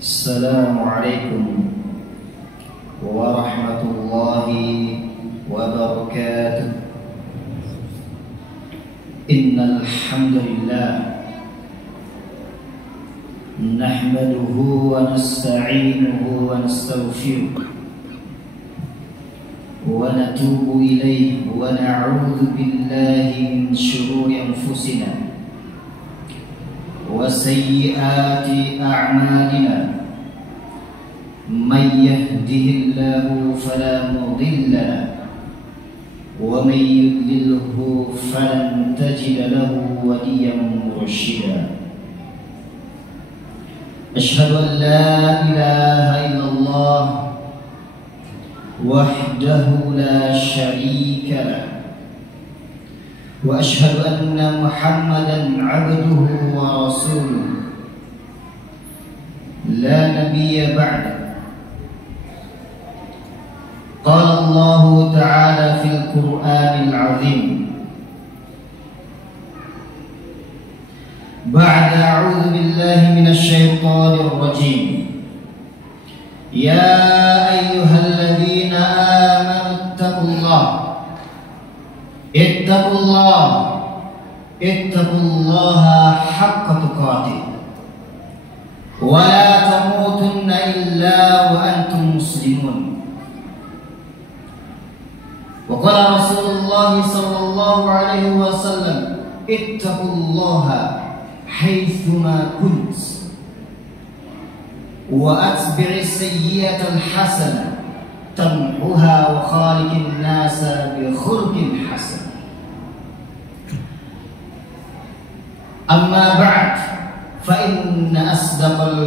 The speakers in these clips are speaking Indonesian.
Assalamualaikum warahmatullahi wabarakatuh. Innal hamdalillah nahmaduhu wa nasta'inuhu wa nastaghfiruh wa natubu ilayhi wa na'udzu billahi min shururi anfusina wa sayyiati a'malina. Man yahdihillahu fala mudilla lahu wa man yudlilhu falan tajida lahu waliyyan murshida. Asyhadu an la ilaha illallah wahdahu la syarika lahu wa asyhadu anna Muhammadan 'abduhu wa rasuluhu la nabiyya ba'da. Qala Allah ta'ala fil Qur'anil 'azim ba'da a'udzu billahi minasy syaithanir rajim. Ya ayyuhalladzina amanu ittaqullaha haqqa tuqatih wa la tamutunna illa wa antum muslimun. Wa qala Rasulullah sallallahu alaihi wasallam ittaqullaha haitsuma kunt wa atbi'is sayyi'atal hasanah tamhuha wa khaliqin nasa bi khuluqin hasan. Amma ba'd, fa inna asdaqal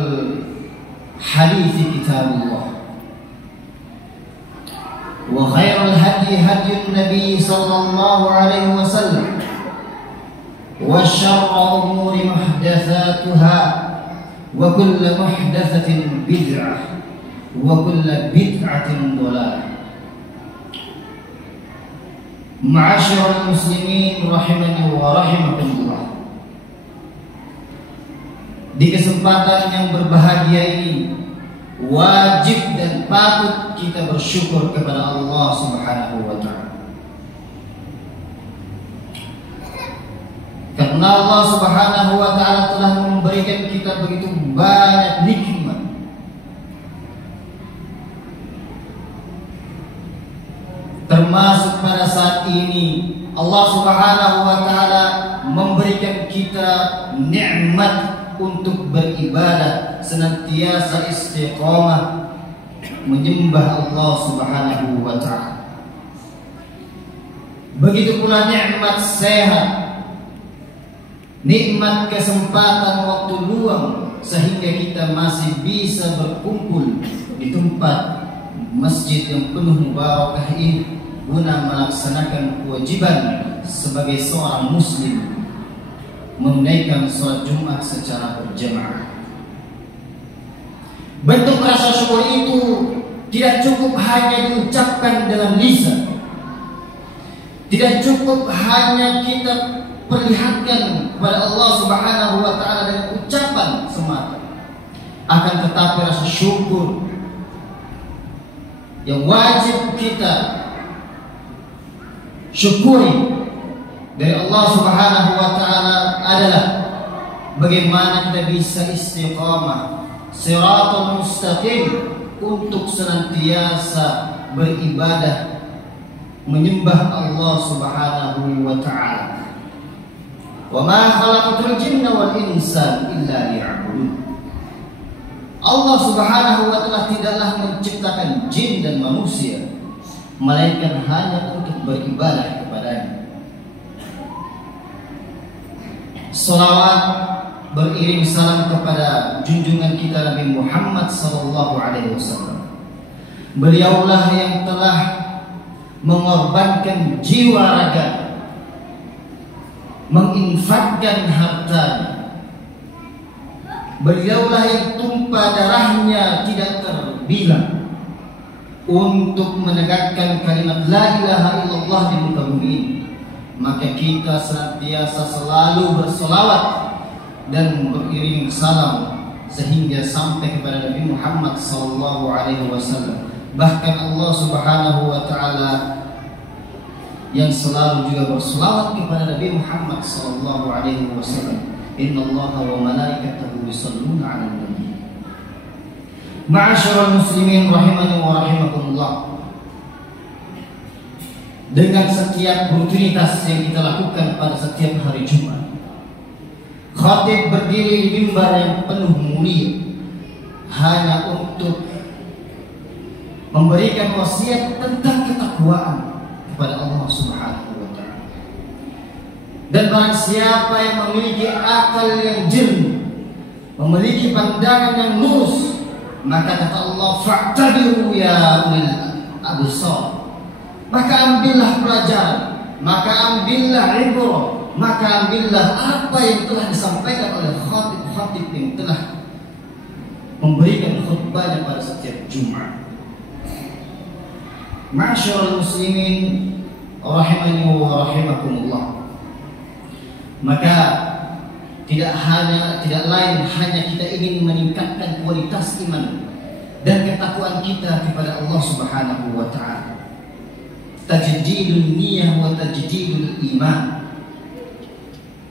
hadithi kitabullah wa khairal hadi hadyun nabiy sallallahu alaihi wasallam wa syarrul umuri muhdatsatuha wa kullu muhdatsatin bid'ah wa kullu bid'atin dhalalah. Ma'asyiral muslimin rahimani wa rahimakumullah. Di kesempatan yang berbahagia ini wajib dan patut kita bersyukur kepada Allah Subhanahu wa ta'ala, karena Allah Subhanahu wa ta'ala telah memberikan kita begitu banyak nikmat. Termasuk pada saat ini Allah Subhanahu wa ta'ala memberikan kita nikmat untuk beribadah, senantiasa istiqamah menyembah Allah Subhanahu wa ta'ala. Begitu pula nikmat sehat, nikmat kesempatan waktu luang, sehingga kita masih bisa berkumpul di tempat masjid yang penuh mubarakah ini guna melaksanakan kewajiban sebagai seorang muslim, menunaikan sholat Jumat secara berjamaah. Bentuk rasa syukur itu tidak cukup hanya diucapkan dalam lisan, tidak cukup hanya kita perlihatkan kepada Allah Subhanahu wa ta'ala dengan ucapan semata, akan tetapi rasa syukur yang wajib kita syukuri dari Allah Subhanahu wa ta'ala adalah bagaimana kita bisa istiqamah siratal mustaqim untuk senantiasa beribadah menyembah Allah Subhanahu wa ta'ala. Wa ma khalaqatul jinna wal insa illa liya'budun. Allah Subhanahu wa ta'ala tidaklah menciptakan jin dan manusia melainkan hanya untuk beribadah kepadanya. Salawat beriring salam kepada junjungan kita Nabi Muhammad sallallahu alaihi wasallam. Beliaulah yang telah mengorbankan jiwa raga, menginfakkan hartanya. Beliaulah yang tumpah darahnya tidak terbilang untuk menegakkan kalimat la ilaha illallah di muka bumi ini. Maka kita senantiasa selalu bersolawat dan beriring salam sehingga sampai kepada Nabi Muhammad sallallahu alaihi wasallam. Bahkan Allah Subhanahu wa taala yang selalu juga berselawat kepada Nabi Muhammad sallallahu alaihi wasallam. Innallaha wa malaikatahu yusholluna 'alan nabi. Ma'asyiral muslimin rahimani wa rahimakumullah. Dengan setiap rutinitas yang kita lakukan pada setiap hari Jumat, khatib berdiri di mimbar yang penuh mulia hanya untuk memberikan wasiat tentang ketakwaan kepada Allah Subhanahu wa taala. Dan barang siapa yang memiliki akal yang jernih, memiliki pandangan yang lurus, maka kata Allah, fa'tabiru ya ulil absar. Maka ambillah pelajaran, maka ambillah ibrah, maka ambillah apa yang telah disampaikan oleh khatib-khatib yang telah memberikan khutbahnya pada setiap Jumat. Ma'asyiral muslimin rahimani wa rahimakumullah. Maka tidak lain hanya kita ingin meningkatkan kualitas iman dan ketakwaan kita kepada Allah Subhanahu wa taala. Tajdidun niyah wa tajdidul iman.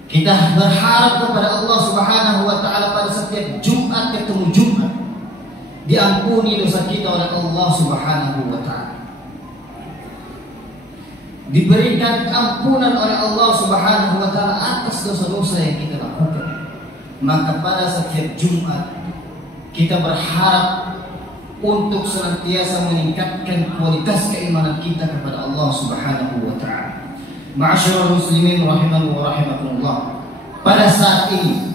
Kita berharap kepada Allah Subhanahu wa taala pada setiap Jumat ketemu Jumat diampuni dosa kita oleh Allah Subhanahu wa taala. Diberikan ampunan oleh Allah Subhanahu wa taala atas dosa-dosa yang kita lakukan. Maka pada setiap Jumat kita berharap untuk senantiasa meningkatkan kualitas keimanan kita kepada Allah Subhanahu wa taala. Ma'asyiral muslimin rahimani wa rahimakumullah. Pada saat ini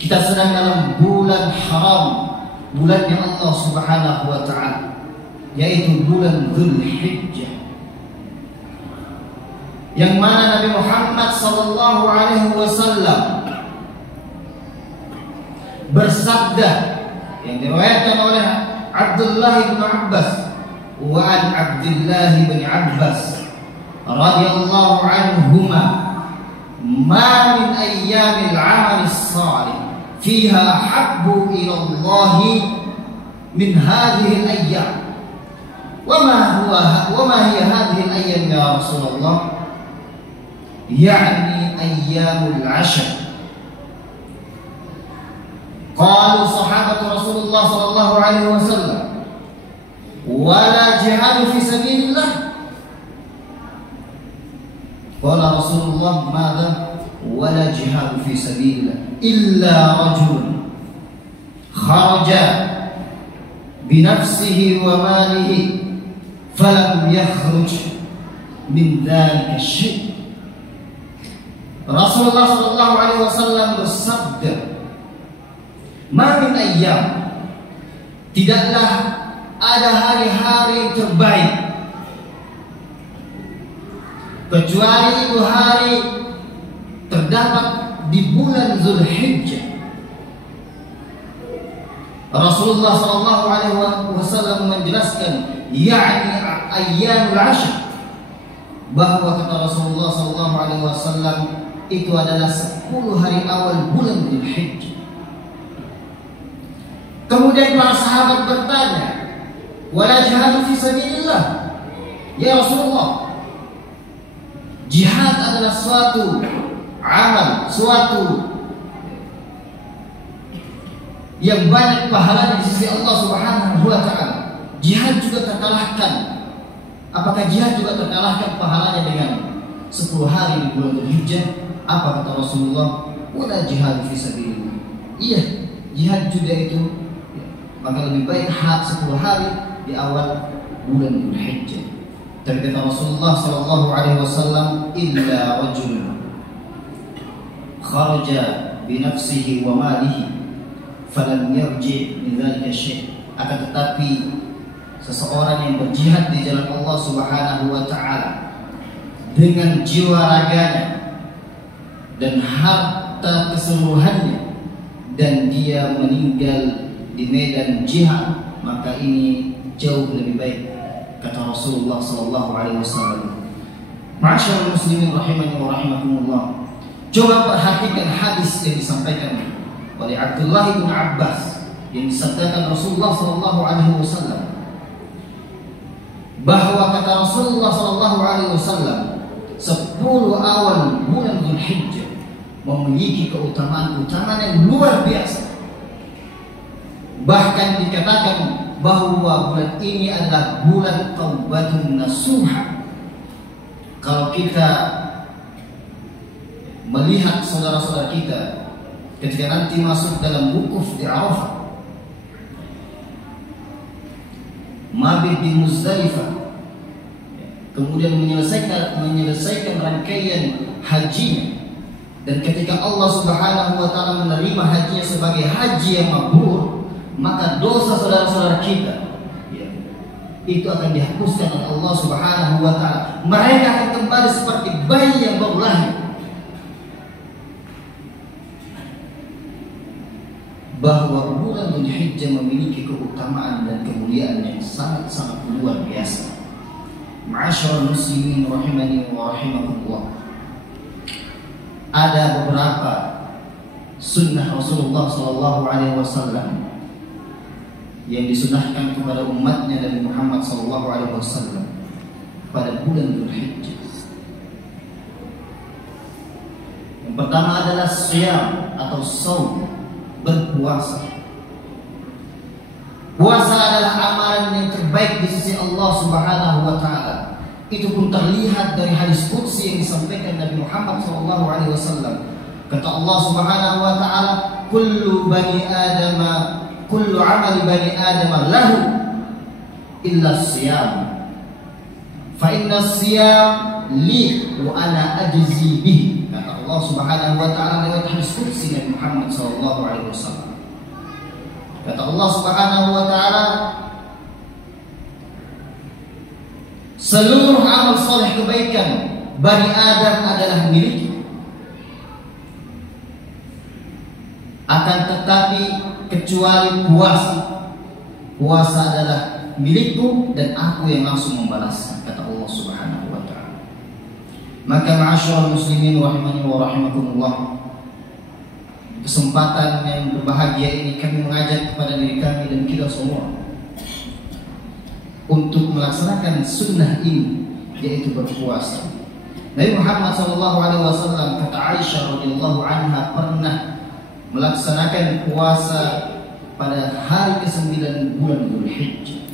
kita sedang dalam bulan haram, bulan yang Allah Subhanahu wa taala, yaitu bulan Dzulhijjah, yang mana Nabi Muhammad sallallahu alaihi wasallam bersabda, yang diriwayatkan oleh Abdullah bin Abbas, wa an Abdullah bin Abbas radhiyallahu anhuma, ma min ayyamil 'amal as-salih fiha habbu ila Allah min hadhihi al-ayyam. وما هي هذه الأيام يا رسول الله؟ يعني أيام العشر. قالوا صحابة رسول الله صلى الله عليه وسلم ولا جهاد في سبيل الله؟ قال رسول الله ماذا؟ ولا جهاد في سبيل الله إلا رجل خرج بنفسه وماله فلم يخرج من ذلك الشيء. Rasulullah sallallahu alaihi wasallam bersabda, "Ma min ayyam", tidaklah ada hari-hari terbaik kecuali itu hari terdapat di bulan Dzulhijjah. Rasulullah sallallahu alaihi wasallam menjelaskan, yakni ayyamul ashr, bahwa kata Rasulullah sallallahu alaihi wasallam itu adalah 10 hari awal bulan Dzulhijjah. Kemudian para sahabat bertanya, "Wala jihad fi sabilillah?" Ya Rasulullah, jihad adalah suatu amal, suatu yang banyak pahalanya di sisi Allah Subhanahu wa taala. Jihad juga terkalahkan. Apakah jihad juga terkalahkan pahalanya dengan 10 hari di bulan Dzulhijjah? Apa kata Rasulullah? Wala jihad fi sabilillah. Iya, jihad juga itu, maka lebih baik 10 hari di awal bulan Dzulhijjah. Tapi kata Rasulullah sallallahu alaihi wasallam, illa rajul kharaja bi nafsihi wa malihi falam yarji min dzalika syai'. Akan tetapi seseorang yang berjihad di jalan Allah Subhanahu wa taala dengan jiwa raganya dan harta keseluruhannya, dan dia meninggal di medan jihad, maka ini jauh lebih baik, kata Rasulullah sallallahu alaihi wasallam. Ma'asyiral muslimin rahimani wa rahimakumullah. Coba perhatikan hadis yang disampaikan oleh Abdullah bin Abbas yang disabdakan Rasulullah sallallahu alaihi wasallam bahwa kata Rasulullah sallallahu alaihi wasallam 10 awal bulan Dzulhijjah memiliki keutamaan-keutamaan yang luar biasa. Bahkan dikatakan bahwa bulan ini adalah bulan taubatun nasuha. Kalau kita melihat saudara-saudara kita ketika nanti masuk dalam wukuf di Arafah, mabit di Muzdalifah, kemudian menyelesaikan rangkaian hajinya, dan ketika Allah Subhanahu wa taala menerima hajinya sebagai haji yang mabrur, maka dosa saudara-saudara kita itu akan dihapuskan oleh Allah Subhanahu wa taala. Mereka akan kembali seperti bayi yang baru lahir. Bahwa bulan Dzulhijjah memiliki keutamaan dan kemuliaan yang sangat-sangat luar biasa. Ma'asyiral muslimin rahimani wa rahimakumullah. Ada beberapa sunnah Rasulullah sallallahu alaihi wasallam yang disunahkan kepada umatnya dari Muhammad sallallahu alaihi wasallam pada bulan Dzulhijjah. Yang pertama adalah siyam atau shaum, berpuasa. Puasa adalah amalan yang terbaik di sisi Allah Subhanahu wa taala. Itu pun terlihat dari hadis qudsi yang disampaikan Nabi Muhammad sallallahu alaihi wasallam. Kata Allah Subhanahu wa taala, kullu amali bani Adam lahu illa siyam. Fa inna siyam li wa ana ajzi bihi. Kata Allah Subhanahu wa taala lewat hadis qudsi Nabi Muhammad sallallahu alaihi wasallam. Kata Allah Subhanahu wa taala, seluruh amal soleh kebaikan Bani Adam adalah milikku. Akan tetapi kecuali puasa, puasa adalah milikku dan aku yang langsung membalasnya, kata Allah Subhanahu wa taala. Maka ma'asyiral muslimin rahimani wa rahimakumullah, kesempatan yang berbahagia ini kami mengajak kepada diri kami dan kita semua untuk melaksanakan sunnah ini, yaitu berpuasa. Nabi Muhammad SAW, kata Aisyah radhiyallahu anha, pernah melaksanakan puasa pada hari ke-9 bulan Dzulhijjah.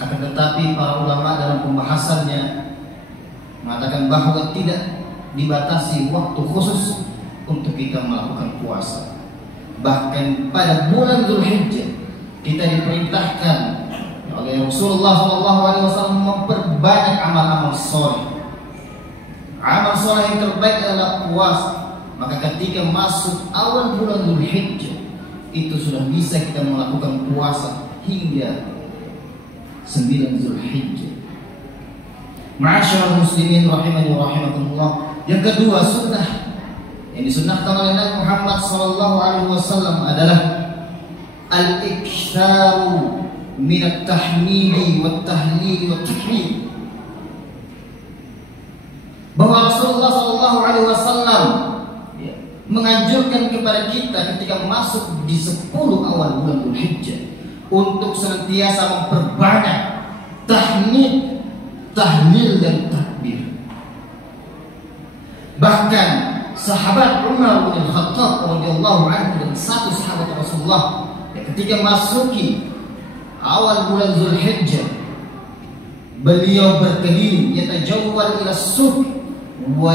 Akan tetapi para ulama dalam pembahasannya mengatakan bahwa tidak dibatasi waktu khusus untuk kita melakukan puasa. Bahkan pada bulan Dzulhijjah kita diperintahkan oleh Rasulullah SAW memperbanyak amal-amal soleh. Amal soleh yang terbaik adalah puasa. Maka ketika masuk awal bulan Dzulhijjah itu sudah bisa kita melakukan puasa hingga 9 Dzulhijjah. Ma'asyiral muslimin rahimani wa rahimakumullah. Yang kedua sunnah yang disunnahkan oleh Nabi Muhammad SAW adalah al-iktsaru min at-tahmidi wat-tahlil wat-takbir. Bahwa Rasulullah SAW menganjurkan kepada kita ketika masuk di 10 awal bulan Dzulhijjah untuk senantiasa memperbanyak tahmid, tahlil dan takbir. Bahkan sahabat Umar bin Khattab radhiyallahu anhu dan satu sahabat Rasulullah ketika masuki awal bulan Dzulhijjah, beliau berkeliling yatajawwal ila suq wa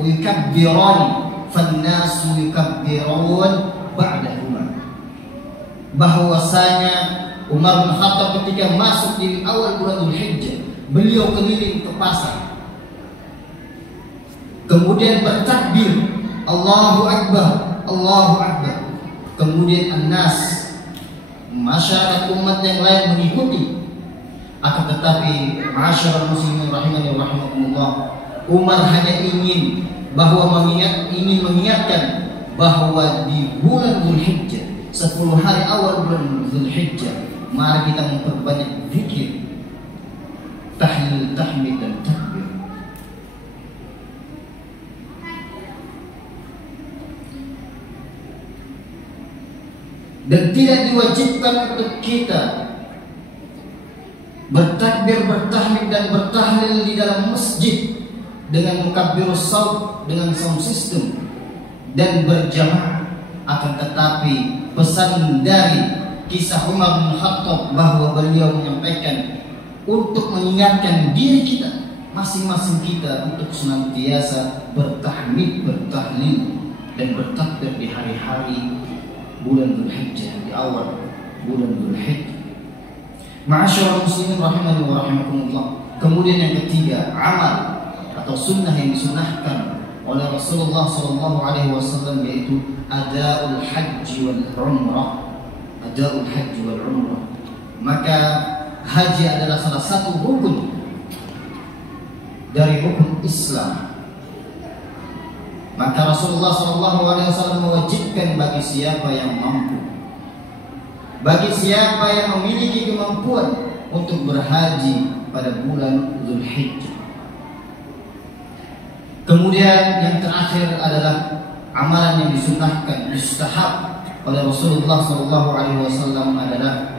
yukabbirani fannasu yukabbirun ba'dahuma. Bahwasanya Umar bin Khattab ketika masuk di awal bulan Dzulhijjah, beliau keliling ke pasar, kemudian bertakbir Allahu Akbar, Allahu Akbar. Kemudian annas, masyarakat umat yang lain mengikuti. Akan tetapi masyarakat muslimin rahimani wa rahimakumullah, Umar hanya ingin mengingatkan bahwa di bulan Dzulhijjah, 10 hari awal bulan Dzulhijjah, mari kita memperbanyak zikir, tahlil, tahmid dan takbir. dan tidak diwajibkan untuk kita bertakbir, bertahmid dan bertahlil di dalam masjid dengan mukabbirus shaut, dengan sound system dan berjamaah. Akan tetapi pesan dari kisah Umar bin Khattab bahwa beliau menyampaikan untuk mengingatkan diri kita, masing-masing kita, untuk senantiasa bertahmid, bertahlil dan bertakbir di hari-hari bulan Dzulhijjah, di awal bulan Dzulhijjah. Ma'asyiral muslimin rahimani wa rahimakumullah. Kemudian yang ketiga, amal atau sunnah yang disunnahkan oleh Rasulullah SAW, yaitu adaul haji wal umrah. Adaul haji wal umrah. Maka haji adalah salah satu rukun dari rukun Islam. Maka Rasulullah SAW mewajibkan bagi siapa yang mampu, bagi siapa yang memiliki kemampuan untuk berhaji pada bulan Dzulhijjah. Kemudian yang terakhir adalah amalan yang disunnahkan, mustahab oleh Rasulullah SAW adalah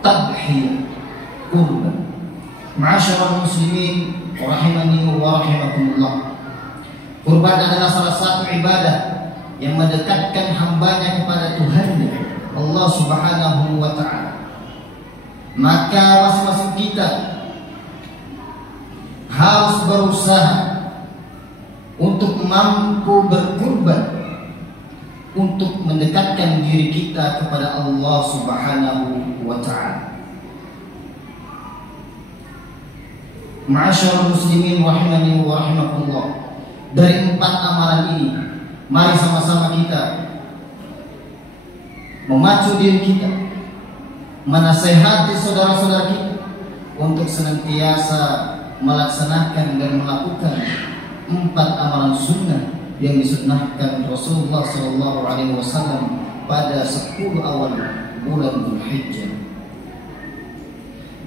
tadhiyah, kurban. Ma'asyiral muslimin rahimani wa rahimakumullah. Kurban adalah salah satu ibadah yang mendekatkan hambanya kepada Tuhannya, Allah Subhanahu wa ta'ala. Maka masing-masing kita harus berusaha untuk mampu berkurban, untuk mendekatkan diri kita kepada Allah Subhanahu wa ta'ala. Ma'asyiral muslimin rahimani wa rahimakumullah. Dari 4 amalan ini, mari sama-sama kita memacu diri kita, menasehati saudara-saudara kita untuk senantiasa melaksanakan dan melakukan 4 amalan sunnah yang disunnahkan Rasulullah SAW pada 10 awal bulan Dzulhijjah.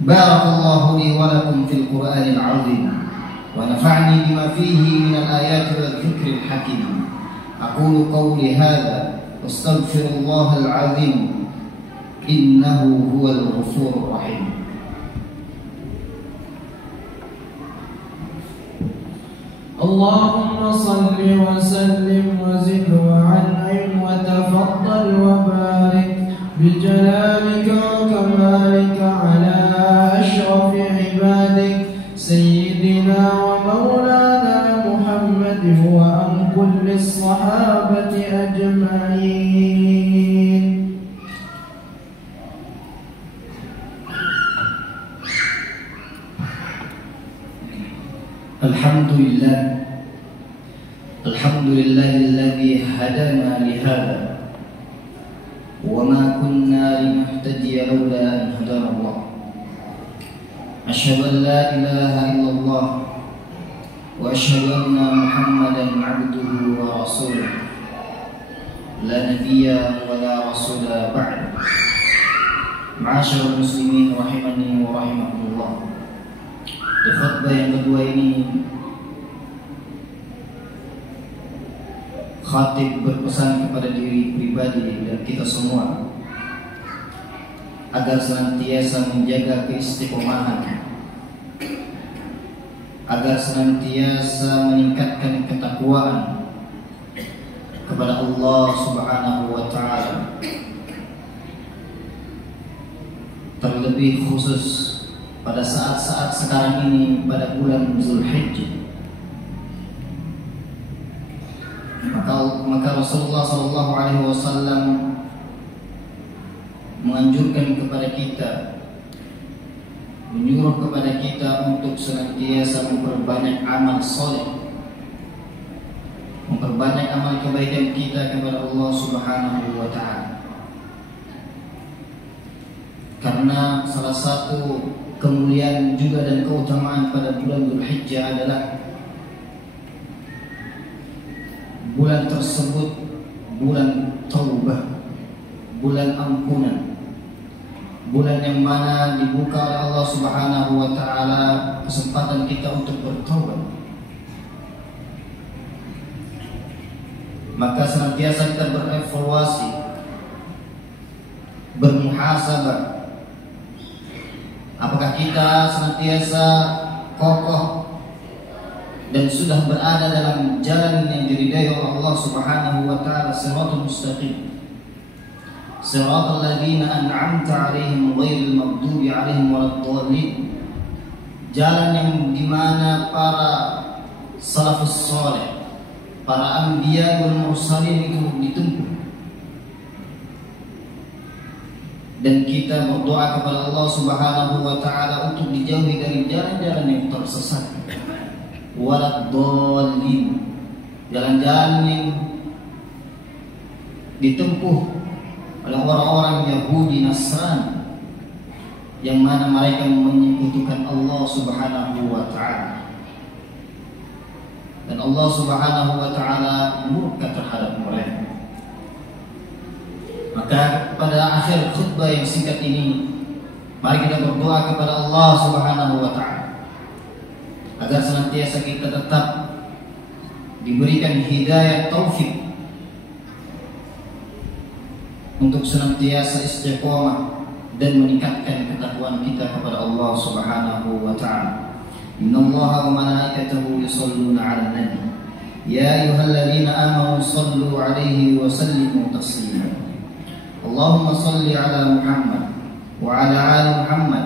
Barakallahu li wa lakum fil Qur'anil 'azim wa nafa'ni bima fihi minal ayati wal dzikril hakim. Aqulu qawli hadza wastaghfirullahal 'azim innahu huwal ghafurur rahim. Allahumma salli wa sallim wa zid wa an'im wa tafaddal wa barik bi jalalika wa kamalika ala ashrafi ibadik sayyidina wa maulana Muhammad wa an kulli sahabati ajma'in. Alhamdulillah, alhamdulillahilladzi hadana lihada wa ma kunna linahtadiya laula an hadana Allah. Asyhadu an la ilaha illallah wa asyhadu anna Muhammadan 'abduhu wa rasuluh. La nabiyya wa la rasula ba'da. Ma'asyiral muslimin rahimani wa rahimakumullah. Di khutbah yang kedua ini, khatib berpesan kepada diri pribadi dan kita semua agar senantiasa menjaga keistiqomahan, agar senantiasa meningkatkan ketakwaan kepada Allah Subhanahu wa ta'ala, terlebih khusus pada saat-saat sekarang ini, pada bulan Dzulhijjah. Maka Rasulullah SAW menganjurkan kepada kita, menyuruh kepada kita untuk senantiasa memperbanyak amal soleh, memperbanyak amal kebaikan kita kepada Allah Subhanahu wa ta'ala. Karena salah satu kemuliaan juga dan keutamaan pada bulan Dzulhijjah adalah bulan tersebut bulan taubah, bulan ampunan, bulan yang mana dibuka oleh Allah Subhanahu wa ta'ala kesempatan kita untuk bertaubat. Maka senantiasa kita berevaluasi bermuhasabah. Apakah kita senantiasa kokoh dan sudah berada dalam jalan yang diridai oleh Allah Subhanahu wa taala, shiratal mustaqim, shiratal ladzina an'amta 'alaihim ghairil maghdubi 'alaihim waladdallin, jalan yang dimana para salafus saleh, para anbiya wal mursalin itu ditempuh. Dan kita berdoa kepada Allah Subhanahu wa taala untuk dijauhi dari jalan-jalan yang tersesat, waladdallin, jalan-jalan yang ditempuh oleh orang-orang Yahudi Nasrani yang mana mereka menyekutukan Allah Subhanahu wa taala, dan Allah Subhanahu wa taala murka terhadap mereka. Maka pada akhir khutbah yang singkat ini, mari kita berdoa kepada Allah Subhanahu wa taala agar senantiasa kita tetap diberikan hidayah taufik untuk senantiasa istiqomah dan meningkatkan ketakwaan kita kepada Allah Subhanahu wa taala. Innallaha wa malaikatahu yusholluna 'alan nabi ya ayyuhalladzina amanu shallu 'alaihi wa sallimu taslima. Allahumma shalli 'ala Muhammad wa 'ala ali Muhammad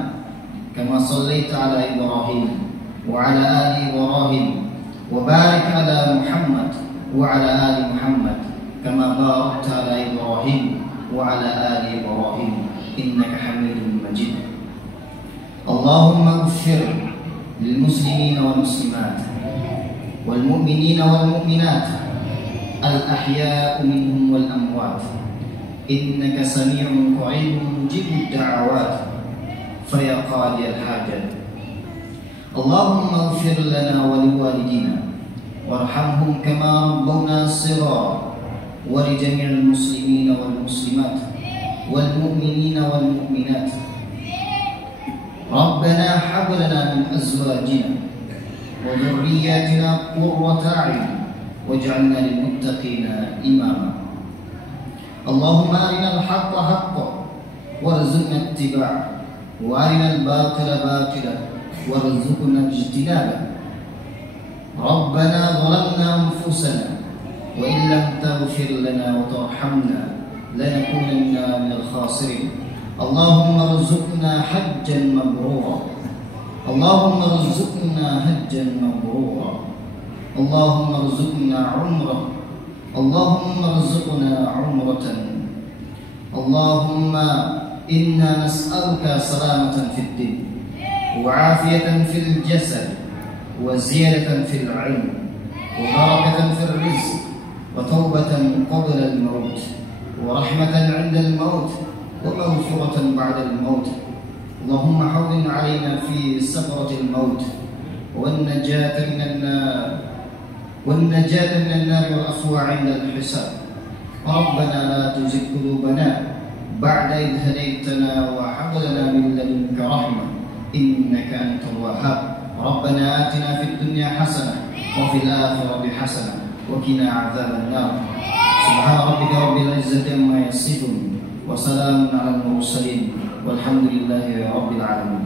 kama shallaita 'ala Ibrahim wa 'ala ali Ibrahim wa barik 'ala Muhammad wa 'ala ali Muhammad kama barakta 'ala Ibrahim wa 'ala ali Ibrahim innaka Hamidum Majid. Allahumma ighfir lil muslimina wal muslimat wal mu'minina wal mu'minat al ahya'u minhum wal amwat innaka sami'un qaribun mujibud da'awat faya qadiyal hajat. Allahumma ighfir lana wa liwalidina warhamhum kama rabbawna shighara wa li jami'il muslimina wal muslimat wal mu'minina wal mu'minat. Rabbana hab lana min azwajina wa dhurriyyatina qurrata a'yun waj'alna lil muttaqina imama. Allahumma arina al-haqqa haqqan warzuqna ittiba'ah wa arina al-batila batilan warzuqna ijtinabah. Rabbana zalamna anfusana wa in lam taghfir lana wa tarhamna lanakunanna minal khasirin. Allahumma rzuqna hajjan mabrura. Allahumma rzuqna hajjan mabrura. Allahumma rzuqna umrah. Allahumma rzuqna umratan. Allahumma inna nas'aluka salamatan fid din wa 'afiyatan fil jasad wa ziyadatan fil 'ilm wa barakatan fil rizq wa taubatan qabla al maut wa rahmatan 'inda al maut wa maghfiratan ba'da al maut. Allahumma hawwin 'alaina fi sakrati al maut wan najata minan nar والنجاة من النار والعفو عند الحساب. ربنا لا تزغ قلوبنا بعد إذ هديتنا وهب لنا من لدنك رحمة إنك أنت الوهاب. ربنا آتنا في الدنيا حسنة وفي الآخرة حسنة وقنا عذاب النار. سبحان ربك رب العزة عما يصفون وسلام على المرسلين والحمد لله رب العالمين.